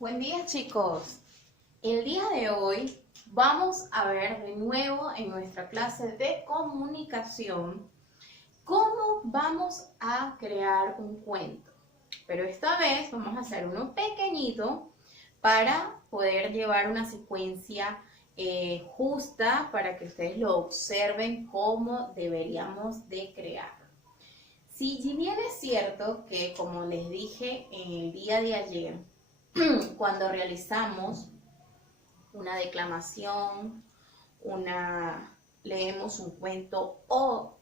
Buen día, chicos. El día de hoy vamos a ver de nuevo en nuestra clase de comunicación cómo vamos a crear un cuento. Pero esta vez vamos a hacer uno pequeñito para poder llevar una secuencia justa para que ustedes lo observen cómo deberíamos de crear. Si bien es cierto que, como les dije en el día de ayer, cuando realizamos una declamación, leemos un cuento o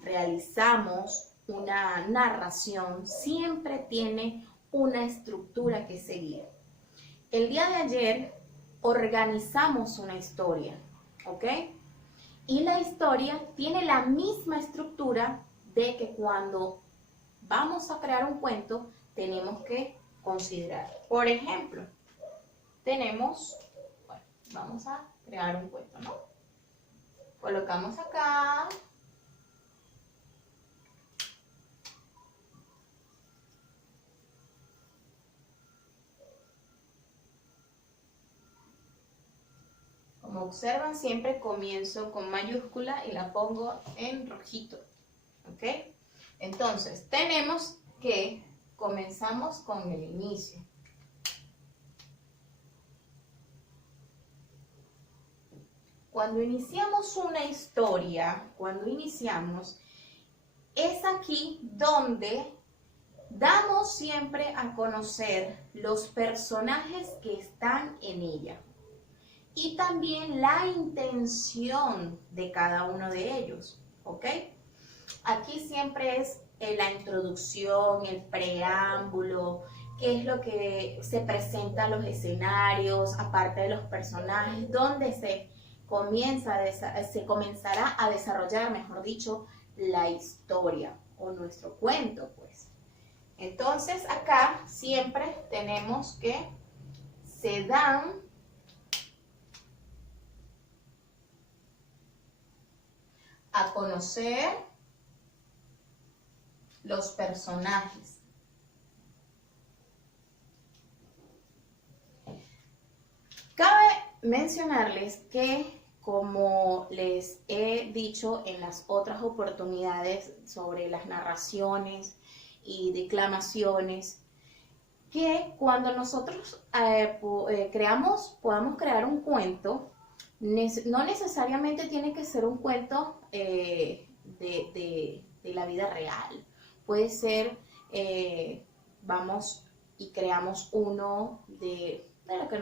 realizamos una narración, siempre tiene una estructura que seguir. El día de ayer organizamos una historia, ¿ok? Y la historia tiene la misma estructura de que cuando vamos a crear un cuento tenemos que considerar. Por ejemplo, vamos a crear un cuento, ¿no? Colocamos acá. Como observan, siempre comienzo con mayúscula y la pongo en rojito, ¿ok? Entonces, tenemos que comenzamos con el inicio. Cuando iniciamos una historia, es aquí donde damos siempre a conocer los personajes que están en ella y también la intención de cada uno de ellos, ¿ok? Aquí siempre es la introducción, el preámbulo, qué es lo que se presenta en los escenarios, aparte de los personajes, donde se comenzará a desarrollar, mejor dicho, la historia o nuestro cuento, pues. Entonces, acá siempre tenemos que se dan a conocer los personajes. Cabe mencionarles que, como les he dicho en las otras oportunidades sobre las narraciones y declamaciones, que cuando nosotros podamos crear un cuento, no necesariamente tiene que ser un cuento de la vida real. Puede ser, vamos y creamos uno de lo que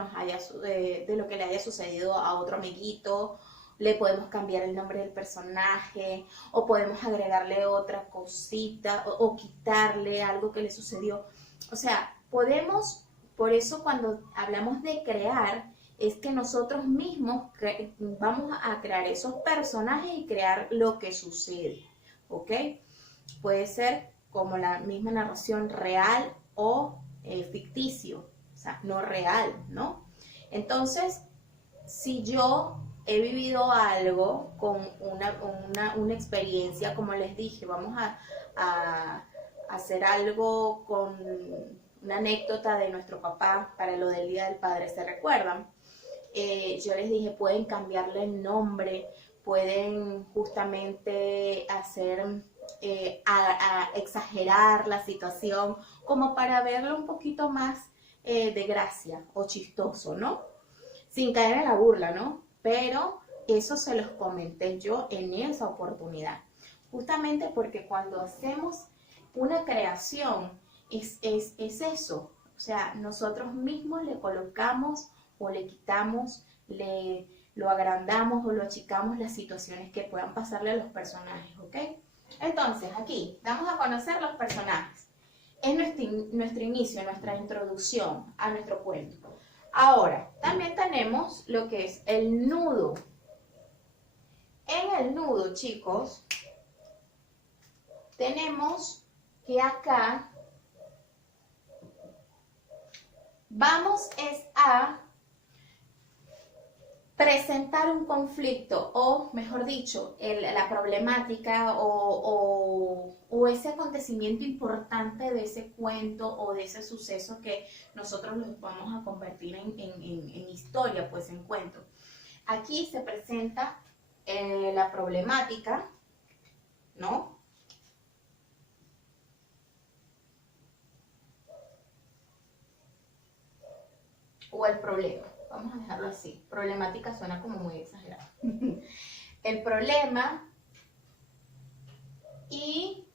de lo que le haya sucedido a otro amiguito. Le podemos cambiar el nombre del personaje o podemos agregarle otra cosita o quitarle algo que le sucedió. O sea, por eso cuando hablamos de crear, es que nosotros mismos vamos a crear esos personajes y crear lo que sucede, ¿ok? Puede ser como la misma narración real o ficticio, o sea, no real, ¿no? Entonces, si yo he vivido algo con una experiencia, como les dije, vamos a hacer algo con una anécdota de nuestro papá para lo del Día del Padre, ¿se recuerdan? Yo les dije, pueden cambiarle el nombre, pueden justamente hacer, exagerar la situación, como para verlo un poquito más de gracia o chistoso, ¿no? Sin caer en la burla, ¿no? Pero eso se los comenté yo en esa oportunidad. Justamente porque cuando hacemos una creación, es eso. O sea, nosotros mismos le colocamos o le quitamos, lo agrandamos o lo achicamos las situaciones que puedan pasarle a los personajes, ¿ok? Entonces, aquí damos a conocer los personajes. Es nuestro inicio, nuestra introducción a nuestro cuento. Ahora, también tenemos lo que es el nudo. En el nudo, chicos, tenemos que acá vamos a presentar un conflicto o, mejor dicho, la problemática o ese acontecimiento importante de ese cuento o de ese suceso que nosotros los vamos a convertir en historia, pues en cuento. Aquí se presenta la problemática, ¿no? O el problema. Vamos a dejarlo así. Problemática suena como muy exagerado. El problema y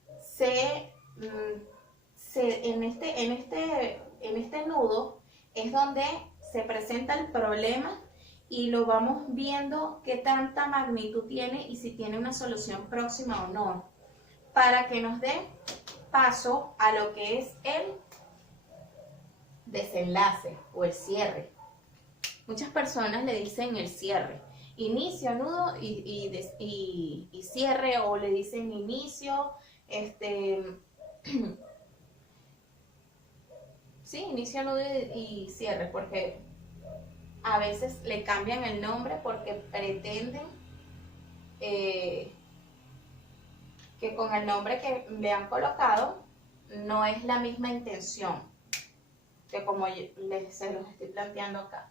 en este nudo es donde se presenta el problema y lo vamos viendo qué tanta magnitud tiene y si tiene una solución próxima o no, para que nos dé paso a lo que es el desenlace o el cierre. Muchas personas le dicen el cierre, inicio, nudo y cierre, o le dicen inicio, sí, inicio, nudo y cierre, porque a veces le cambian el nombre porque pretenden que con el nombre que le han colocado no es la misma intención que como se los estoy planteando acá.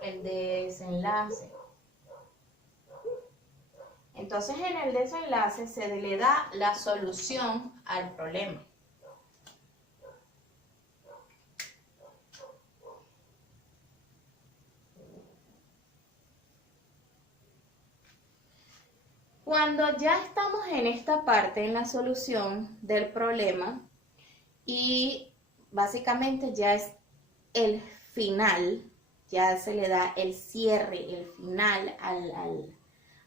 El desenlace. Entonces en el desenlace se le da la solución al problema. Cuando ya estamos en esta parte, en la solución del problema, y básicamente ya es el final, ya se le da el cierre, el final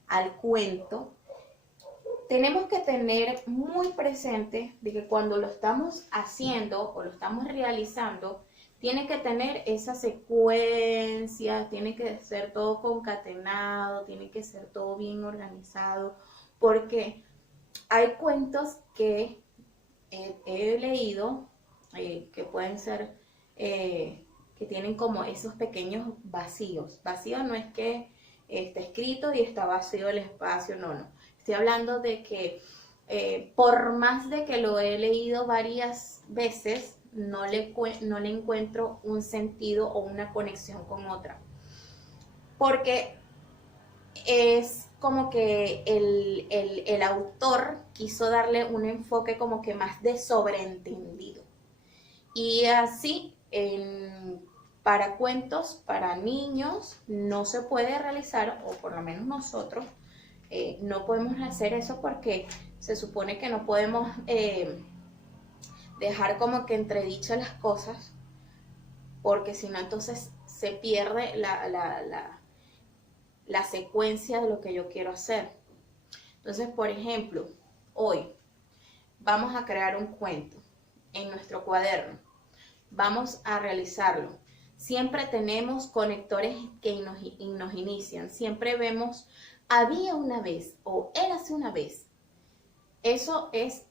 al cuento, tenemos que tener muy presente de que cuando lo estamos haciendo o lo estamos realizando, tiene que tener esa secuencia, tiene que ser todo concatenado, tiene que ser todo bien organizado, porque hay cuentos que he leído que pueden ser, que tienen como esos pequeños vacíos. Vacío no es que está escrito y está vacío el espacio, no. Estoy hablando de que por más de que lo he leído varias veces, no le encuentro un sentido o una conexión con otra. Porque es como que el autor quiso darle un enfoque como que más de sobreentendido. Y así, para cuentos, para niños, no se puede realizar, o por lo menos nosotros, no podemos hacer eso porque se supone que no podemos dejar como que entredichas las cosas, porque si no entonces se pierde la secuencia de lo que yo quiero hacer. Entonces, por ejemplo, hoy vamos a crear un cuento en nuestro cuaderno. Vamos a realizarlo. Siempre tenemos conectores que nos inician. Siempre vemos, había una vez o érase una vez. Eso es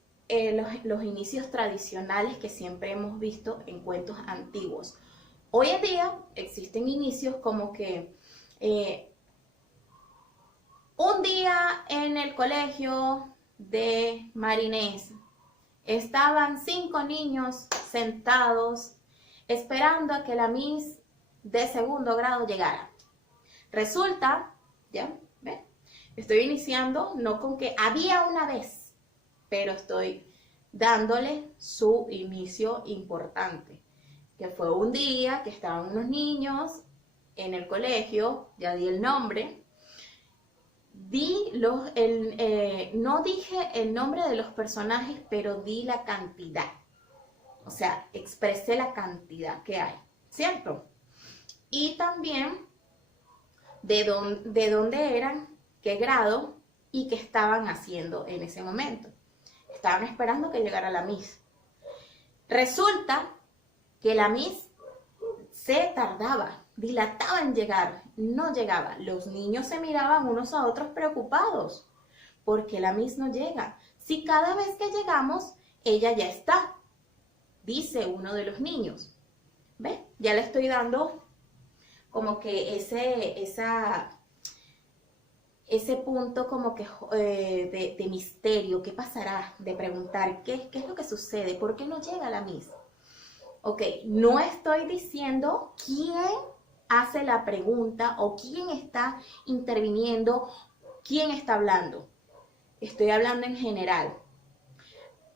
los inicios tradicionales que siempre hemos visto en cuentos antiguos. Hoy en día existen inicios como que un día en el colegio de Marinés estaban 5 niños sentados esperando a que la Miss de segundo grado llegara. Resulta, ¿ya? ¿Ve? Estoy iniciando no con que había una vez, pero estoy dándole su inicio importante, que fue un día que estaban unos niños en el colegio, ya di el nombre, no dije el nombre de los personajes, pero di la cantidad, o sea, expresé la cantidad que hay, ¿cierto? Y también de dónde eran, qué grado y qué estaban haciendo en ese momento. Estaban esperando que llegara la Miss. Resulta que la Miss se tardaba, dilataba en llegar, no llegaba. Los niños se miraban unos a otros preocupados. ¿Por qué la Miss no llega? Si cada vez que llegamos, ella ya está, dice uno de los niños. ¿Ve? Ya le estoy dando como que ese punto como que de misterio, ¿qué pasará? De preguntar, ¿qué es lo que sucede? ¿Por qué no llega la Miss? Ok, no estoy diciendo quién hace la pregunta o quién está interviniendo, quién está hablando. Estoy hablando en general.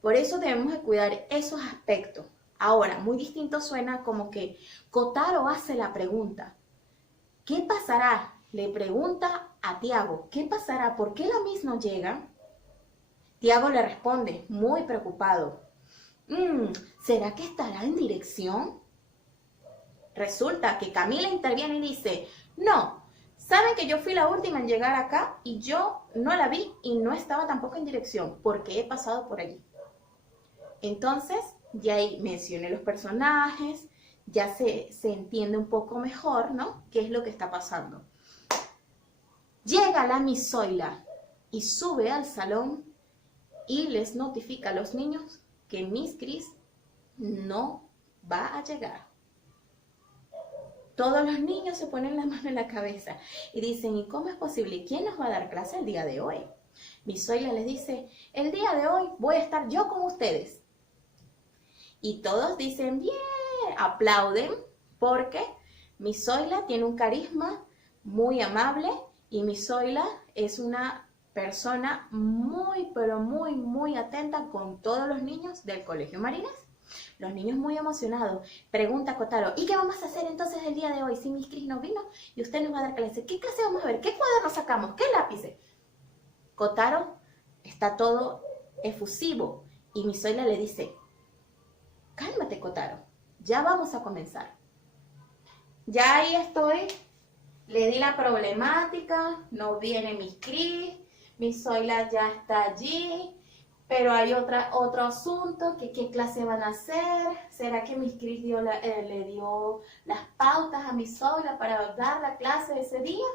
Por eso debemos de cuidar esos aspectos. Ahora, muy distinto suena como que Kotaro hace la pregunta. ¿Qué pasará? Le pregunta a Tiago, ¿qué pasará? ¿Por qué la Miss no llega? Tiago le responde, muy preocupado. ¿Será que estará en dirección? Resulta que Camila interviene y dice, no, saben que yo fui la última en llegar acá y yo no la vi y no estaba tampoco en dirección porque he pasado por allí. Entonces, ya ahí mencioné los personajes, ya se entiende un poco mejor, ¿no? ¿Qué es lo que está pasando? Llega la Miss Zoila y sube al salón y les notifica a los niños que Miss Cris no va a llegar. Todos los niños se ponen la mano en la cabeza y dicen, ¿y cómo es posible? ¿Quién nos va a dar clase el día de hoy? Miss Zoila les dice, el día de hoy voy a estar yo con ustedes. Y todos dicen, bien, aplauden, porque Miss Zoila tiene un carisma muy amable y Miss Zoila es una persona muy, pero muy, muy atenta con todos los niños del Colegio Marines. Los niños muy emocionados. Pregunta a Kotaro, ¿y qué vamos a hacer entonces el día de hoy si Miss Cris no vino y usted nos va a dar clase? ¿Qué clase vamos a ver? ¿Qué cuadernos sacamos? ¿Qué lápices? Kotaro está todo efusivo y Miss Zoila le dice, cálmate, Kotaro, ya vamos a comenzar. Ya ahí estoy, le di la problemática, no viene Miss Cris, Miss Zoila ya está allí, pero hay otro asunto, que qué clase van a hacer, ¿será que Miss Cris le dio las pautas a Miss Zoila para dar la clase ese día?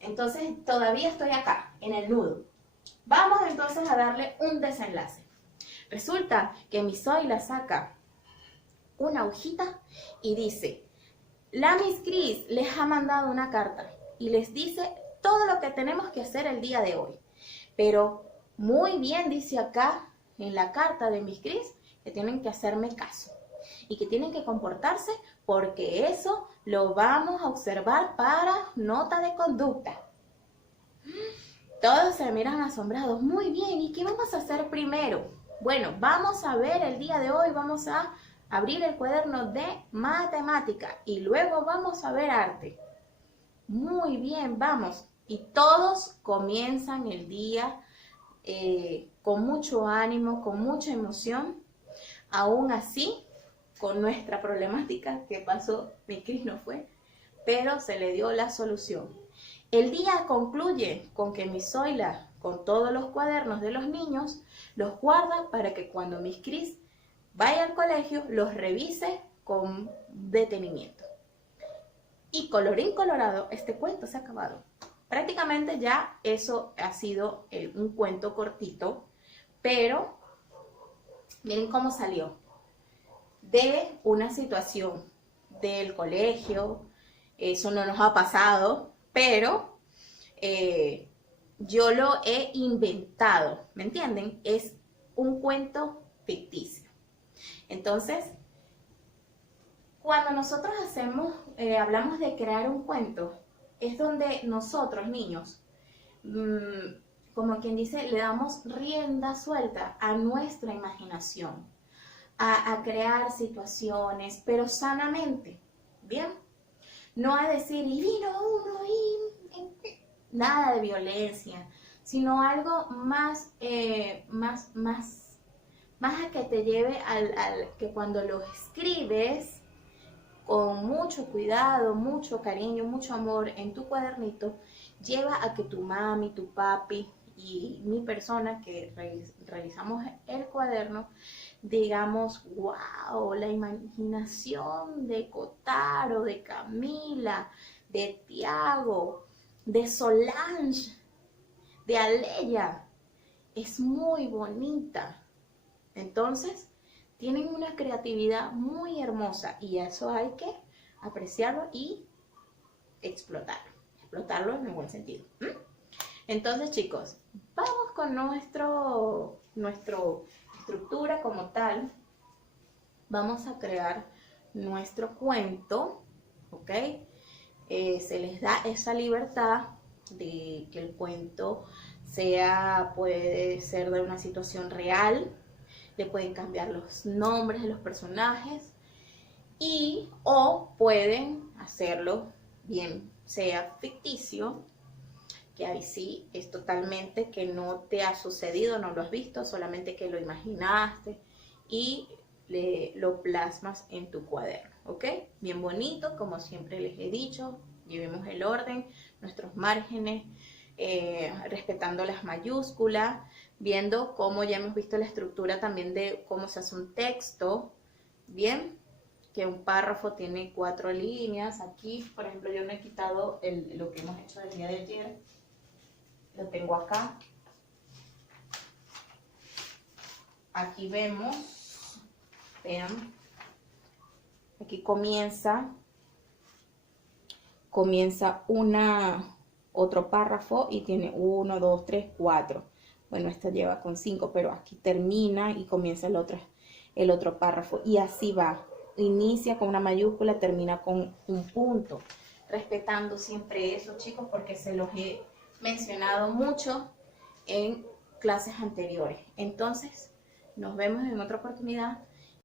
Entonces todavía estoy acá, en el nudo. Vamos entonces a darle un desenlace. Resulta que Miss Zoila saca una hojita y dice, la Miss Cris les ha mandado una carta y les dice todo lo que tenemos que hacer el día de hoy. Pero muy bien dice acá en la carta de Miss Cris que tienen que hacerme caso y que tienen que comportarse porque eso lo vamos a observar para nota de conducta. Todos se miran asombrados. Muy bien, ¿y qué vamos a hacer primero? Bueno, vamos a ver el día de hoy, vamos a abrir el cuaderno de matemática y luego vamos a ver arte. Muy bien, vamos. Y todos comienzan el día con mucho ánimo, con mucha emoción. Aún así, con nuestra problemática que pasó, Miss Cris no fue, pero se le dio la solución. El día concluye con que Miss Zoila, con todos los cuadernos de los niños, los guarda para que cuando Miss Cris vaya al colegio, los revise con detenimiento. Y colorín colorado, este cuento se ha acabado. Prácticamente ya eso ha sido un cuento cortito, pero miren cómo salió. De una situación del colegio, eso no nos ha pasado, pero yo lo he inventado, ¿me entienden? Es un cuento ficticio. Entonces, cuando nosotros hablamos de crear un cuento, es donde nosotros, niños, como quien dice, le damos rienda suelta a nuestra imaginación, a crear situaciones, pero sanamente, ¿bien? No a decir, y vino uno, y nada de violencia, sino algo más a que te lleve al que cuando lo escribes con mucho cuidado, mucho cariño, mucho amor en tu cuadernito, lleva a que tu mami, tu papi y mi persona que revisamos el cuaderno, digamos, wow, la imaginación de Kotaro, de Camila, de Tiago, de Solange, de Aleya, es muy bonita. Entonces, tienen una creatividad muy hermosa y a eso hay que apreciarlo y explotarlo en el buen sentido. Entonces, chicos, vamos con nuestra estructura como tal. Vamos a crear nuestro cuento, ¿ok? Se les da esa libertad de que el cuento puede ser de una situación real, le pueden cambiar los nombres de los personajes o pueden hacerlo bien sea ficticio, que ahí sí es totalmente que no te ha sucedido, no lo has visto, solamente que lo imaginaste y lo plasmas en tu cuaderno, ¿ok? Bien bonito, como siempre les he dicho, llevemos el orden, nuestros márgenes, respetando las mayúsculas, viendo cómo ya hemos visto la estructura también de cómo se hace un texto, bien, que un párrafo tiene 4 líneas. Aquí, por ejemplo, yo no he quitado lo que hemos hecho del día de ayer, lo tengo acá. Aquí vemos, vean, aquí comienza otro párrafo y tiene 1, 2, 3, 4. Bueno, esta lleva con 5, pero aquí termina y comienza el otro párrafo. Y así va. Inicia con una mayúscula, termina con un punto. Respetando siempre eso, chicos, porque se los he mencionado mucho en clases anteriores. Entonces, nos vemos en otra oportunidad.